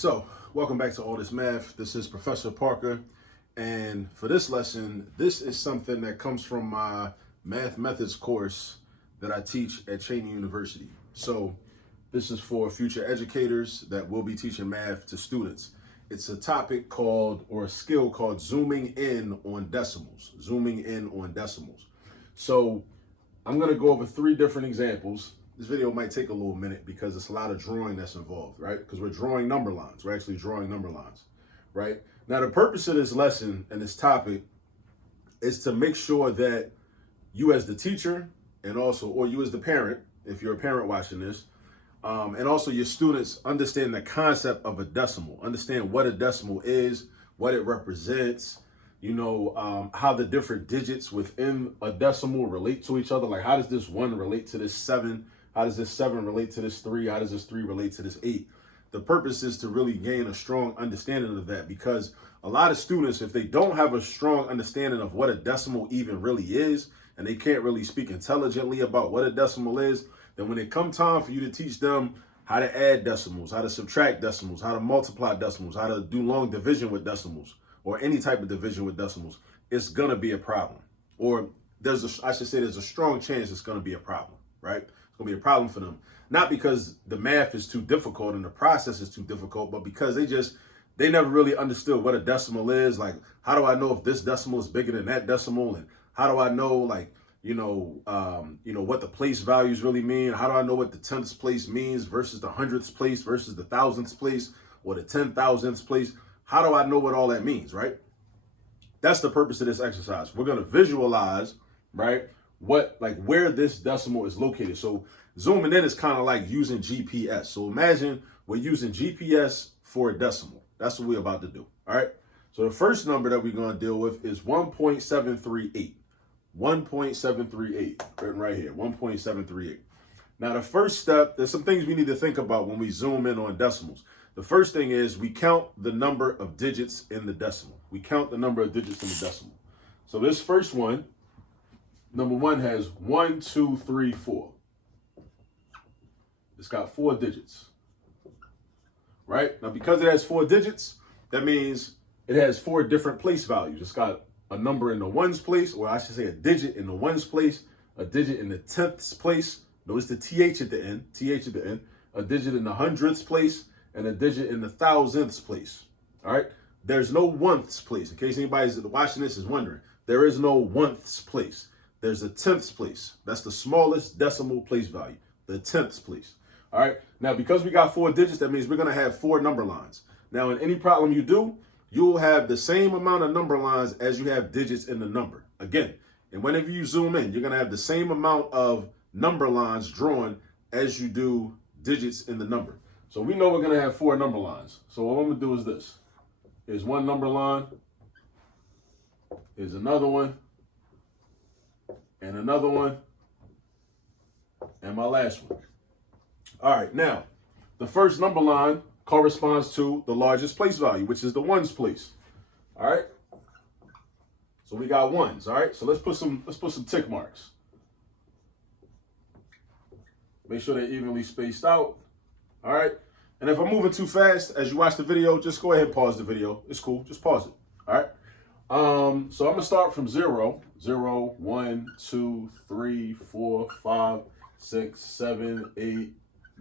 So, welcome back to All This Math. This is Professor Parker, and for this lesson, this is something that comes from my math methods course that I teach at Cheney University. So, this is for future educators that will be teaching math to students. It's a topic called, or a skill called, zooming in on decimals. Zooming in on decimals. So, I'm going to go over 3 different examples. This video might take a little minute because it's a lot of drawing that's involved, right? Because we're drawing number lines. We're actually drawing number lines, right? Now, the purpose of this lesson and this topic is to make sure that you as the teacher and also, or you as the parent, if you're a parent watching this, and also your students understand the concept of a decimal, understand what a decimal is, what it represents, how the different digits within a decimal relate to each other. Like, how does this 1 relate to this 7? How does this 7 relate to this 3? How does this 3 relate to this 8? The purpose is to really gain a strong understanding of that, because a lot of students, if they don't have a strong understanding of what a decimal even really is, and they can't really speak intelligently about what a decimal is, then when it comes time for you to teach them how to add decimals, how to subtract decimals, how to multiply decimals, how to do long division with decimals, or any type of division with decimals, it's going to be a problem. Or there's a strong chance it's going to be a problem, right? It's going to be a problem for them. Not because the math is too difficult and the process is too difficult, but because they never really understood what a decimal is. Like, how do I know if this decimal is bigger than that decimal? And how do I know, what the place values really mean? How do I know what the 10th place means versus the 100th place versus the 1000th place or the 10,000th place? How do I know what all that means, right? That's the purpose of this exercise. We're going to visualize, right, where this decimal is located. So zooming in is kind of like using GPS. So imagine we're using GPS for a decimal. That's what we're about to do, all right? So the first number that we're going to deal with is 1.738. 1.738, written right here, 1.738. Now, the first step, there's some things we need to think about when we zoom in on decimals. The first thing is we count the number of digits in the decimal. We count the number of digits in the decimal. So this first one, number 1 has 1, 2, 3, 4. It's got 4 digits, right? Now, because it has 4 digits, that means it has 4 different place values. It's got a number in the ones place, or I should say a digit in the ones place, a digit in the 10th place. Notice the TH at the end, a digit in the 100th place, and a digit in the 1000th place. All right. There's no 1ths place. In case anybody's watching this is wondering, there is no 1ths place. There's a 10th place. That's the smallest decimal place value, the 10th place. All right. Now, because we got 4 digits, that means we're going to have 4 number lines. Now, in any problem you do, you'll have the same amount of number lines as you have digits in the number. Again, and whenever you zoom in, you're going to have the same amount of number lines drawn as you do digits in the number. So we know we're going to have 4 number lines. So what I'm going to do is this. Here's one number line. Here's another one. And another one. And my last one. All right, now, the first number line corresponds to the largest place value, which is the ones place. All right. So we got ones. All right. So let's put some tick marks. Make sure they're evenly spaced out. All right. And if I'm moving too fast as you watch the video, just go ahead and pause the video. It's cool. Just pause it. All right. So I'm gonna start from 0. 0, 1, 2, 3, 4, 5, 6, 7, 8,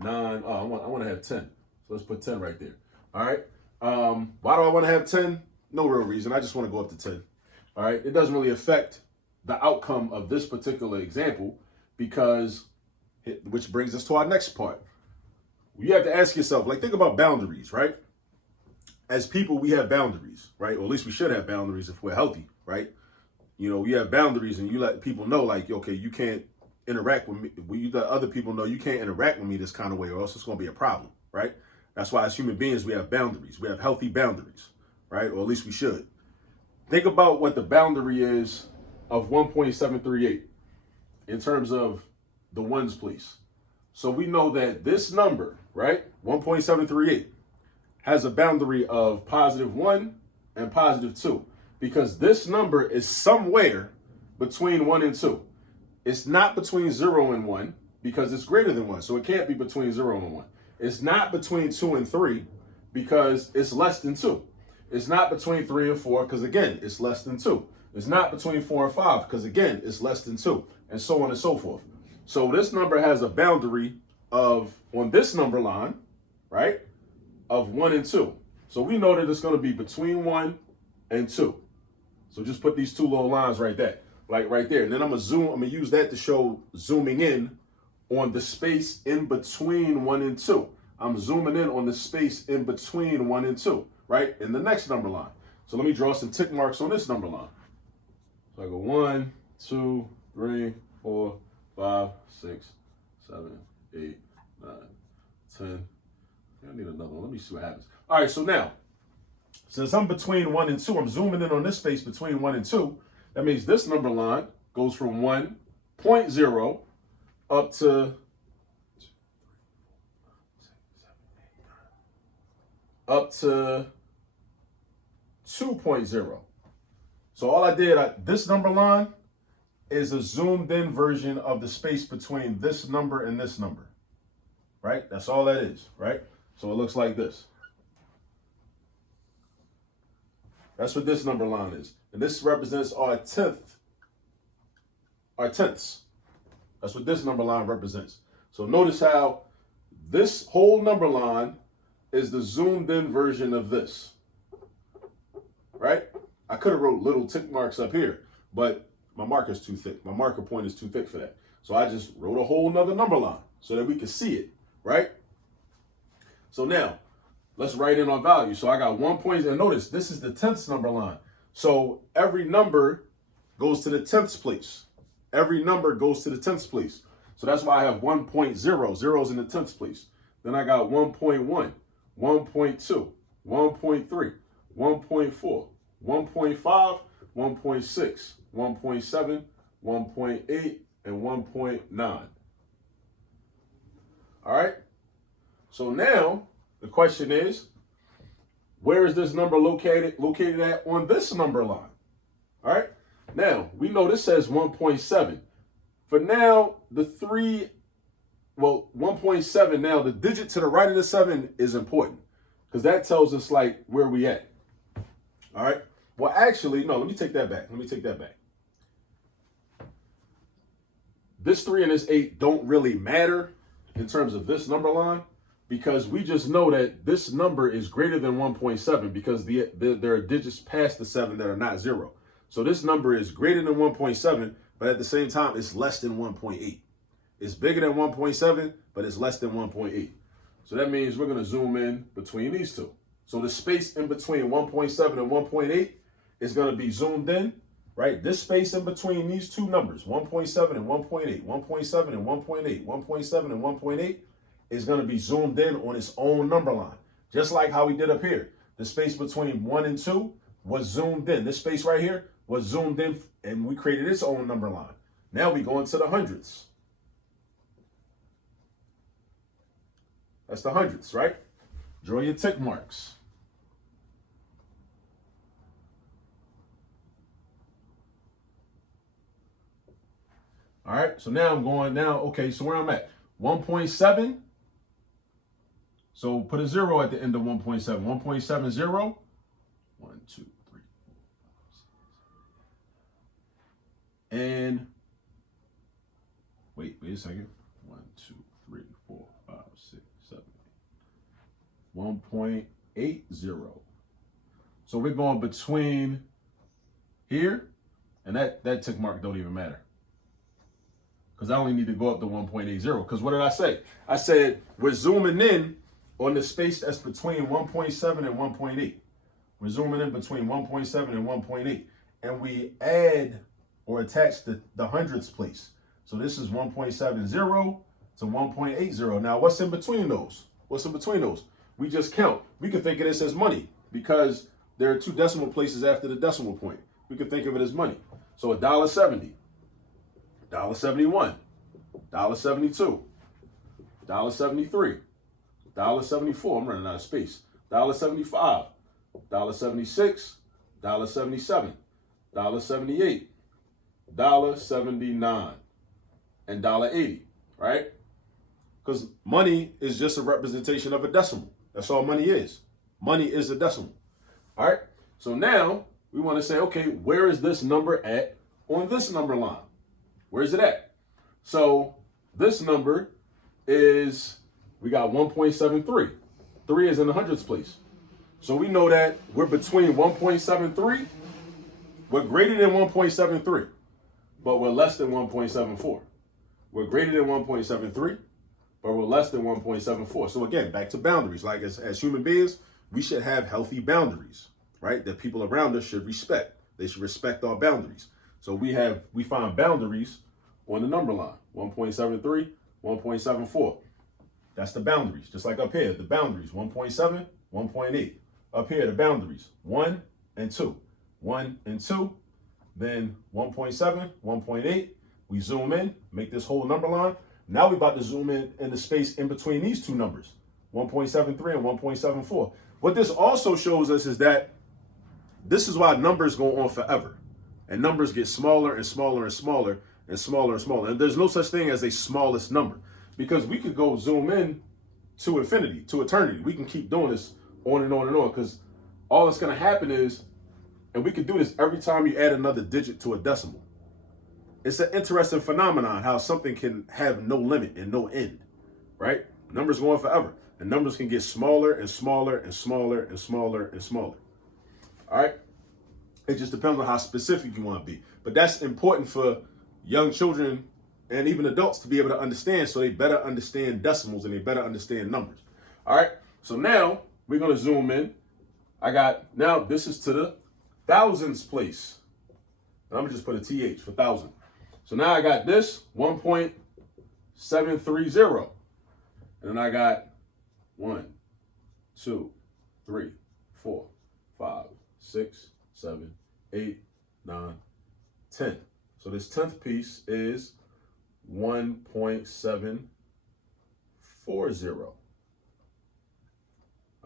9. Oh, I want to have 10. So let's put 10 right there. All right. Why do I want to have 10? No real reason. I just want to go up to 10. All right. It doesn't really affect the outcome of this particular example which brings us to our next part. You have to ask yourself, think about boundaries, right? As people, we have boundaries, right? Or at least we should have boundaries if we're healthy, right? We have boundaries, and you let people know, okay, you can't interact with me. You let other people know you can't interact with me this kind of way, or else it's going to be a problem, right? That's why as human beings, we have boundaries. We have healthy boundaries, right? Or at least we should. Think about what the boundary is of 1.738 in terms of the ones place. So we know that this number, right, 1.738, has a boundary of +1 and +2, because this number is somewhere between 1 and 2. It's not between 0 and 1 because it's greater than 1. So it can't be between 0 and 1. It's not between 2 and 3 because it's less than 2. It's not between 3 and 4 because, again, it's less than 2. It's not between 4 and 5 because, again, it's less than 2, and so on and so forth. So this number has a boundary of, on this number line, right, of 1 and 2. So we know that it's going to be between 1 and 2. So just put these two little lines right there, like right there. And then I'm going to use that to show zooming in on the space in between 1 and 2. I'm zooming in on the space in between 1 and 2, right, in the next number line. So let me draw some tick marks on this number line. So I go 1, 2, 3, 4, 5, 6, 7, 8, 9, 10. I need another one. Let me see what happens. All right, so now, since I'm between 1 and 2, I'm zooming in on this space between 1 and 2. That means this number line goes from 1.0 up to 2.0. So all I did, this number line is a zoomed in version of the space between this number and this number, right? That's all that is, right? So it looks like this. That's what this number line is. And this represents our tenths. That's what this number line represents. So notice how this whole number line is the zoomed in version of this, right? I could have wrote little tick marks up here, but my marker's too thick. My marker point is too thick for that. So I just wrote a whole nother number line so that we can see it, right? So now let's write in our value. So I got 1 point, and notice this is the tenths number line. So every number goes to the tenths place. Every number goes to the tenths place. So that's why I have 1.0, zeros in the tenths place. Then I got 1.1, 1.2, 1.3, 1.4, 1.5, 1.6, 1.7, 1.8, and 1.9. All right. So now the question is, where is this number located at on this number line? All right. Now we know this says 1.7. For now, 1.7 now, the digit to the right of the 7 is important because that tells us like where we at. All right. Well, actually, no, let me take that back. This 3 and this 8 don't really matter in terms of this number line because we just know that this number is greater than 1.7 because there are digits past the 7 that are not 0. So this number is greater than 1.7, but at the same time, it's less than 1.8. It's bigger than 1.7, but it's less than 1.8. So that means we're going to zoom in between these two. So the space in between 1.7 and 1.8 is going to be zoomed in, right? This space in between these two numbers, 1.7 and 1.8, 1.7 and 1.8, 1.7 and 1.8, is going to be zoomed in on its own number line. Just like how we did up here. The space between 1 and 2 was zoomed in. This space right here was zoomed in, and we created its own number line. Now we go into the hundreds. That's the hundreds, right? Draw your tick marks. All right, so now I'm going now. Okay, so where I'm at, 1.7. So put a 0 at the end of 1.7. 1.70. 1, 2, 3, 4, 5, 6. And wait a second. 1, 2, 3, 4, 5, 6, 7, 8. 1.80. So we're going between here, and that tick mark don't even matter. Because I only need to go up to 1.80. Because what did I say? I said we're zooming in on the space that's between 1.7 and 1.8. We're zooming in between 1.7 and 1.8. And we add or attach the hundredths place. So this is 1.70 to 1.80. Now, what's in between those? We just count. We can think of this as money because there are 2 decimal places after the decimal point. We can think of it as money. So $1.70. $1.71, $1.72, $1.73, $1.74. I'm running out of space. $1.75, $1.76, $1.77, $1.78, $1.79, and $1.80, right? Because money is just a representation of a decimal. That's all money is. Money is a decimal. All right. So now we want to say, okay, where is this number at on this number line? Where is it at? So this number is, we got 1.73. 3 is in the hundreds place. So we know that we're between 1.73, we're greater than 1.73, but we're less than 1.74. We're greater than 1.73, but we're less than 1.74. So again, back to boundaries. Like as human beings, we should have healthy boundaries, right? That people around us should respect. They should respect our boundaries. So we find boundaries on the number line, 1.73, 1.74. That's the boundaries. Just like up here, the boundaries, 1.7, 1.8. Up here, the boundaries, 1 and 2. 1 and 2, then 1.7, 1.8. We zoom in, make this whole number line. Now we're about to zoom in the space in between these two numbers, 1.73 and 1.74. What this also shows us is that this is why numbers go on forever. And numbers get smaller and smaller and smaller and smaller and smaller. And there's no such thing as a smallest number, because we could go zoom in to infinity, to eternity. We can keep doing this on and on and on, because all that's going to happen is, and we can do this every time you add another digit to a decimal. It's an interesting phenomenon how something can have no limit and no end, right? Numbers go on forever, and numbers can get smaller and smaller and smaller and smaller and smaller. All right? It just depends on how specific you want to be. But that's important for young children and even adults to be able to understand, so they better understand decimals and they better understand numbers. All right? So now we're going to zoom in. Now this is to the thousands place. And I'm going to just put a TH for thousand. So now I got this 1.730. And then I got 1, 2, 3, 4, 5, 6, 7, 8, 9, 10. So this 10th piece is 1.740.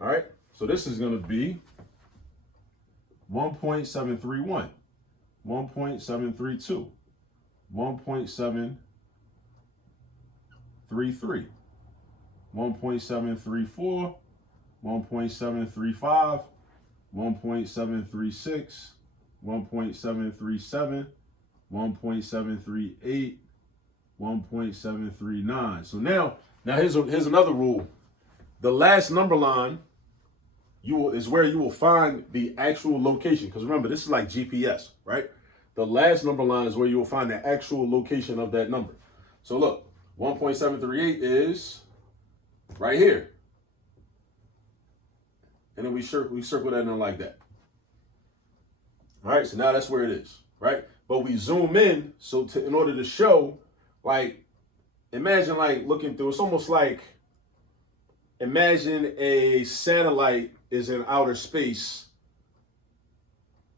All right. So this is going to be 1.731, 1.732, 1.733, 1.734, 1.735, 1.736, 1.737, 1.738, 1.739. So now here's another rule. The last number line is where you will find the actual location. Because remember, this is like GPS, right? The last number line is where you will find the actual location of that number. So look, 1.738 is right here. And then we circle that in like that. All right, so now that's where it is, right? But we zoom in, so in order to show, like, imagine like looking through, it's almost like, imagine a satellite is in outer space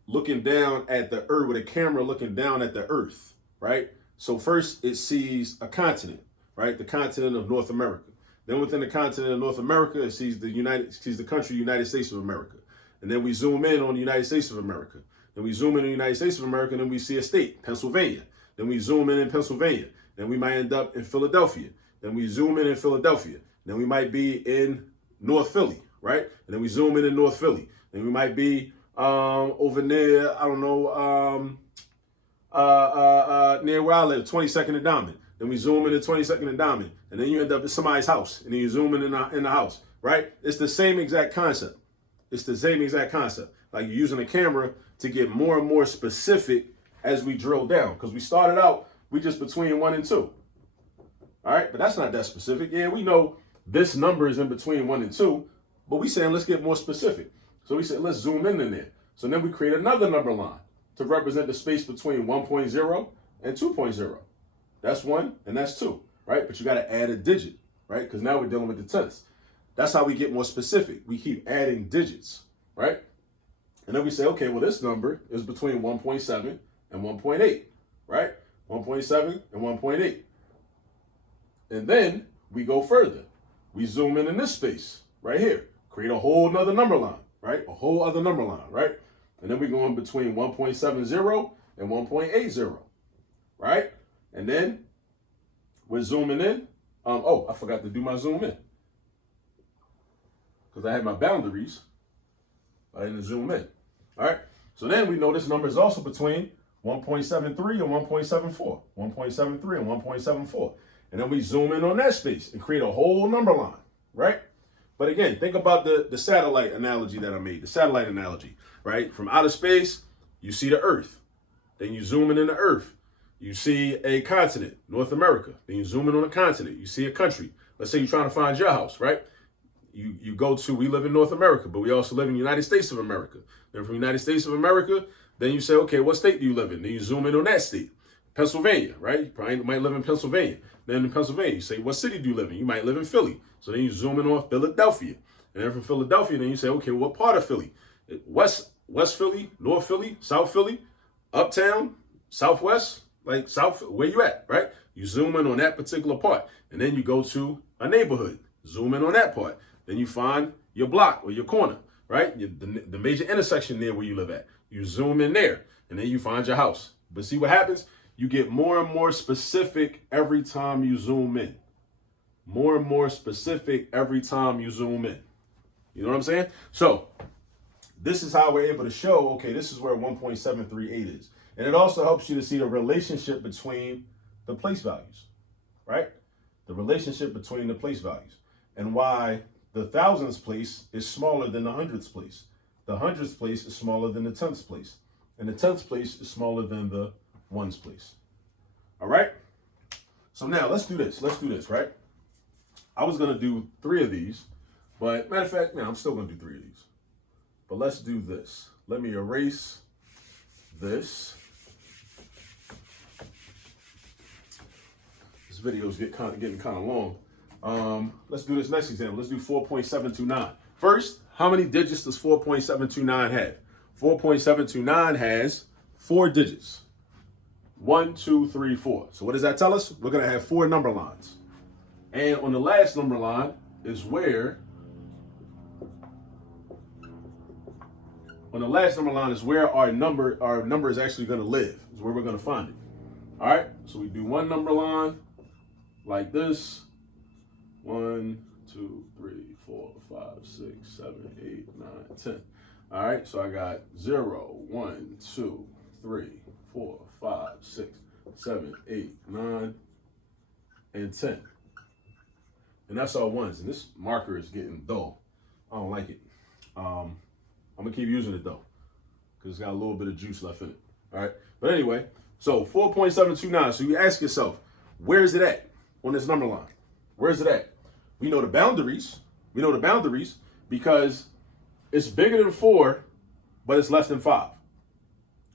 looking down at the earth, with a camera looking down at the earth, right? So first it sees a continent, right? The continent of North America. Then within the continent of North America, it sees the country United States of America. And then we zoom in on the United States of America. Then we zoom in on the United States of America, and then we see a state, Pennsylvania. Then we zoom in Pennsylvania. Then we might end up in Philadelphia. Then we zoom in Philadelphia. Then we might be in North Philly, right? And then we zoom in North Philly. Then we might be over near, I don't know, near where I live, 22nd and Diamond. Then we zoom in 22nd and Diamond. And then you end up at somebody's house. And then you zoom in the house, right? It's the same exact concept. It's the same exact concept. Like you're using a camera to get more and more specific as we drill down. Because we started out, we just between 1 and 2. All right, but that's not that specific. Yeah, we know this number is in between 1 and 2, but we saying let's get more specific. So we said let's zoom in there. So then we create another number line to represent the space between 1.0 and 2.0. That's 1 and that's 2, right? But you got to add a digit, right? Because now we're dealing with the tenths. That's how we get more specific. We keep adding digits, right? And then we say, okay, well, this number is between 1.7 and 1.8, right? 1.7 and 1.8. And then we go further. We zoom in this space right here, create a whole nother number line, right? A whole other number line, right? And then we go in between 1.70 and 1.80, right? And then we're zooming in. I forgot to do my zoom in because I had my boundaries. and zoom in. All right. So then we know this number is also between 1.73 and 1.74, 1.73 and 1.74. And then we zoom in on that space and create a whole number line, right? But again, think about the satellite analogy that I made, the satellite analogy, right? From outer space, you see the Earth. Then you zoom in on the Earth. You see a continent, North America. Then you zoom in on a continent. You see a country. Let's say you're trying to find your house, right? You go to, we live in North America, but we also live in the United States of America. Then from the United States of America, then you say, okay, what state do you live in? Then you zoom in on that state. Pennsylvania, right? You probably might live in Pennsylvania. Then in Pennsylvania, you say, what city do you live in? You might live in Philly. So then you zoom in on Philadelphia. And then from Philadelphia, then you say, okay, what part of Philly? West Philly, North Philly, South Philly, Uptown, Southwest, like South, where you at, right? You zoom in on that particular part. And then you go to a neighborhood, zoom in on that part. Then you find your block or your corner, right? The major intersection there where you live at. You zoom in there, and then you find your house. But see what happens? You get more and more specific every time you zoom in. More and more specific every time you zoom in. You know what I'm saying? So this is how we're able to show, okay, this is where 1.738 is. And it also helps you to see the relationship between the place values, right? The relationship between the place values and why the thousands place is smaller than the hundreds place. The hundreds place is smaller than the tenths place. And the tenths place is smaller than the ones place. All right? So now let's do this. Let's do this, right? I was going to do 3 of these, but matter of fact, man, I'm still going to do 3 of these. But let's do this. Let me erase this. This video is getting kind of long. Let's do this next example. Let's do 4.729. First, how many digits does 4.729 have? 4.729 has 4 digits. 1, 2, 3, 4. So what does that tell us? We're going to have 4 number lines. And on the last number line is where our number is actually going to live. Is where we're going to find it. All right. So we do one number line like this. 1, 2, 3, 4, 5, 6, 7, 8, 9, 10. All right. So I got 0, 1, 2, 3, 4, 5, 6, 7, 8, 9, and 10. And that's all ones. And this marker is getting dull. I don't like it. I'm going to keep using it though, because it's got a little bit of juice left in it. All right. But anyway, so 4.729. So you ask yourself, where is it at on this number line? Where is it at? We know the boundaries. We know the boundaries because it's bigger than 4, but it's less than 5.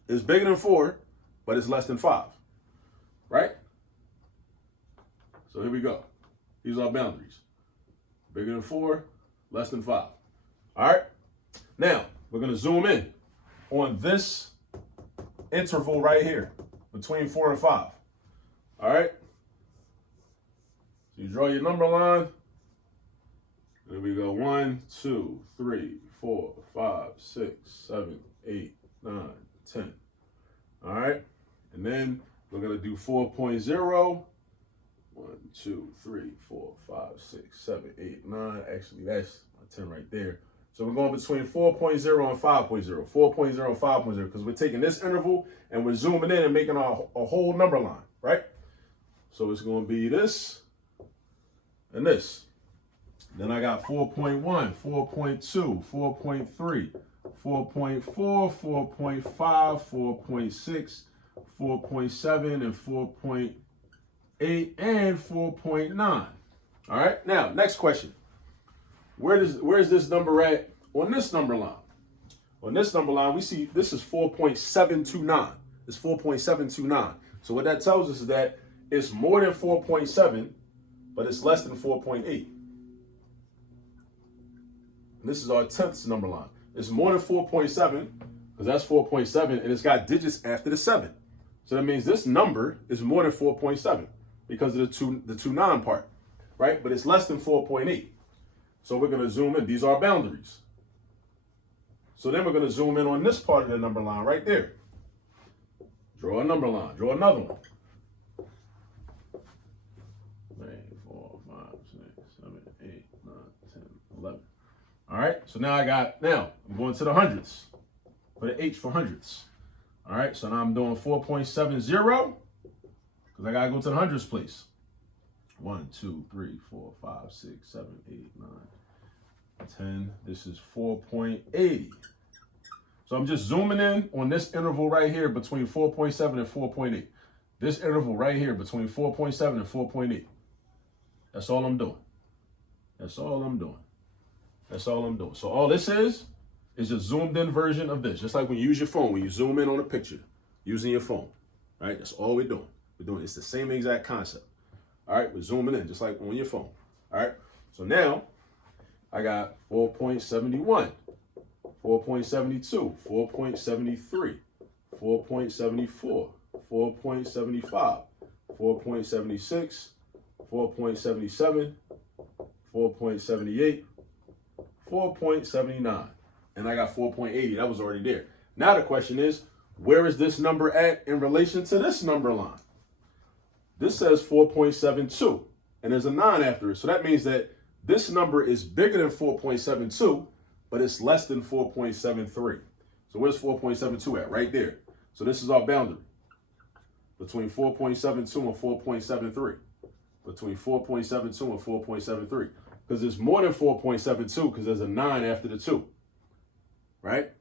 It's bigger than 4, but it's less than 5. Right? So here we go. These are our boundaries. Bigger than 4, less than 5. All right? Now, we're going to zoom in on this interval right here between 4 and 5. All right? So you draw your number line. There we go. 1, 2, 3, 4, 5, 6, 7, 8, 9, 10. All right? And then we're going to do 4.0. 1, 2, 3, 4, 5, 6, 7, 8, 9. Actually, that's a 10 right there. So we're going between 4.0 and 5.0. 4.0 and 5.0 because we're taking this interval and we're zooming in and making a whole number line, right? So it's going to be this and this. Then I got 4.1, 4.2, 4.3, 4.4, 4.5, 4.6, 4.7, and 4.8, and 4.9. All right. Now, next question. Where's this number at on this number line? On this number line, we see this is 4.729. It's 4.729. So what that tells us is that it's more than 4.7, but it's less than 4.8. And this is our 10th number line. It's more than 4.7, because that's 4.7, and it's got digits after the 7. So that means this number is more than 4.7 because of the 2 part, right? But it's less than 4.8. So we're going to zoom in. These are our boundaries. So then we're going to zoom in on this part of the number line right there. Draw a number line. Draw another one. 3, 4, 5, 6, 7, 8, 9, 10, 11. All right, so now I'm going to the hundreds, for the H for hundreds. All right, so now I'm doing 4.70, because I got to go to the hundreds place. 1, 2, 3, 4, 5, 6, 7, 8, 9, 10. This is 4.80. So I'm just zooming in on this interval right here between 4.7 and 4.8. This interval right here between 4.7 and 4.8. That's all I'm doing. That's all I'm doing. That's all I'm doing. So all this is just zoomed in version of this. Just like when you use your phone, when you zoom in on a picture using your phone, right? That's all we're doing. It's the same exact concept. All right, we're zooming in just like on your phone. All right, so now I got 4.71, 4.72, 4.73, 4.74, 4.75, 4.76, 4.77, 4.78, 4.79, and I got 4.80. That was already there. Now the question is, where is this number at in relation to this number line? This says 4.72, and there's a 9 after it. So that means that this number is bigger than 4.72, but it's less than 4.73. So where's 4.72 at? Right there. So this is our boundary between 4.72 and 4.73. Between 4.72 and 4.73. Because it's more than 4.72 because there's a 9 after the 2. Right?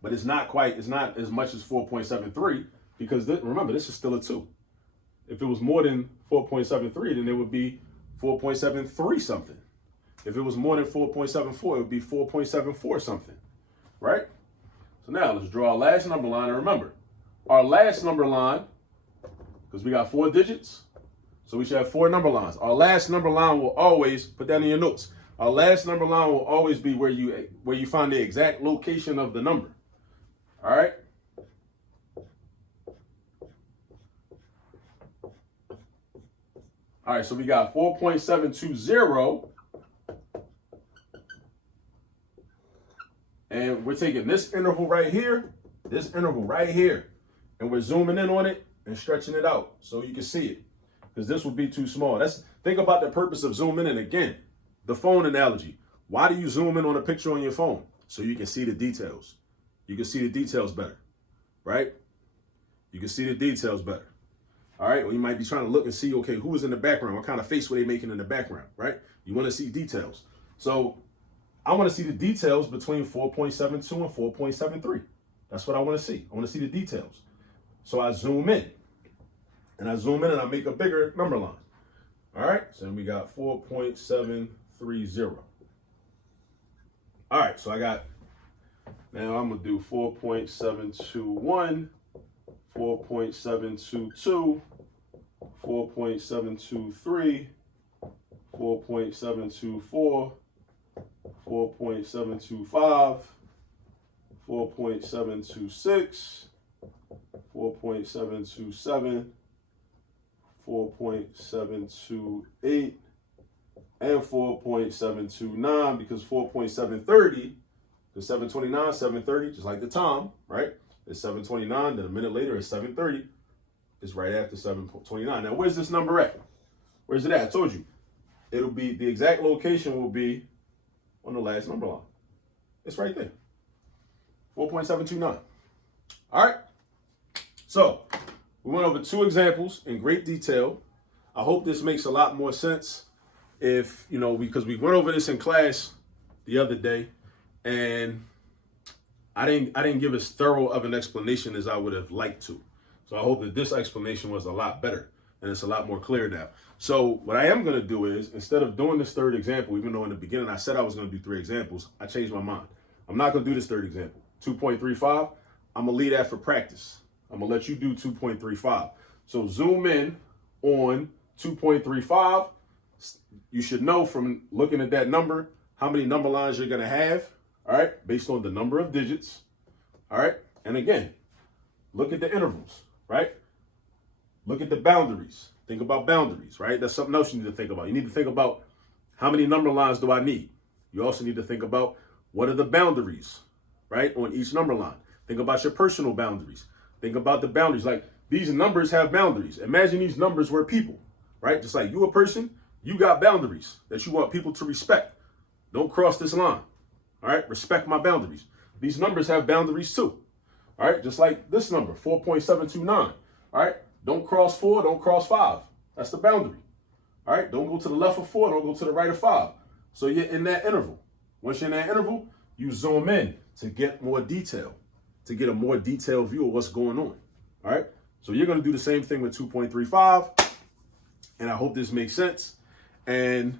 But it's not as much as 4.73 because remember, this is still a 2. If it was more than 4.73, then it would be 4.73 something. If it was more than 4.74, it would be 4.74 something, right? So now let's draw our last number line. And remember, our last number line, because we got 4 digits, so we should have 4 number lines. Our last number line will always, put that in your notes, our last number line will always be where you find the exact location of the number, all right? All right, so we got 4.720, and we're taking this interval right here, and we're zooming in on it and stretching it out so you can see it, because this would be too small. Think about the purpose of zooming in. Again, the phone analogy. Why do you zoom in on a picture on your phone? So you can see the details. You can see the details better, right? You can see the details better. All right, or you might be trying to look and see, okay, who was in the background? What kind of face were they making in the background, right? You want to see details. So I want to see the details between 4.72 and 4.73. That's what I want to see. I want to see the details. So I zoom in. And I zoom in and I make a bigger number line. All right, so then we got 4.730. All right, so now I'm going to do 4.721, 4.722, 4.723, 4.724, 4.725, 4.726, 4.727, 4.728, and 4.729, because 4.730 to 729, 730, just like the time, right? It's 729, then a minute later it's 730. It's right after 729. Now, where's this number at? Where's it at? I told you. It'll be, the exact location will be on the last number line. It's right there. 4.729. All right. So we went over 2 examples in great detail. I hope this makes a lot more sense because we went over this in class the other day, and I didn't give as thorough of an explanation as I would have liked to. So I hope that this explanation was a lot better and it's a lot more clear now. So what I am going to do is, instead of doing this 3rd example, even though in the beginning I said I was going to do 3 examples, I changed my mind. I'm not going to do this 3rd example. 2.35, I'm going to leave that for practice. I'm going to let you do 2.35. So zoom in on 2.35. You should know from looking at that number how many number lines you're going to have, all right, based on the number of digits, all right? And again, look at the intervals, right? Look at the boundaries. Think about boundaries, right? That's something else you need to think about. You need to think about how many number lines do I need? You also need to think about what are the boundaries, right, on each number line. Think about your personal boundaries. Think about the boundaries. Like, these numbers have boundaries. Imagine these numbers were people, right? Just like you a person, you got boundaries that you want people to respect. Don't cross this line. All right, respect my boundaries. These numbers have boundaries too. All right, just like this number, 4.729. All right, don't cross 4, don't cross 5. That's the boundary. All right, don't go to the left of 4, don't go to the right of 5. So you're in that interval. Once you're in that interval, you zoom in to get more detail, to get a more detailed view of what's going on. All right, so you're going to do the same thing with 2.35. And I hope this makes sense. And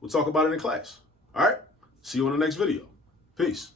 we'll talk about it in class. All right, see you on the next video. Peace.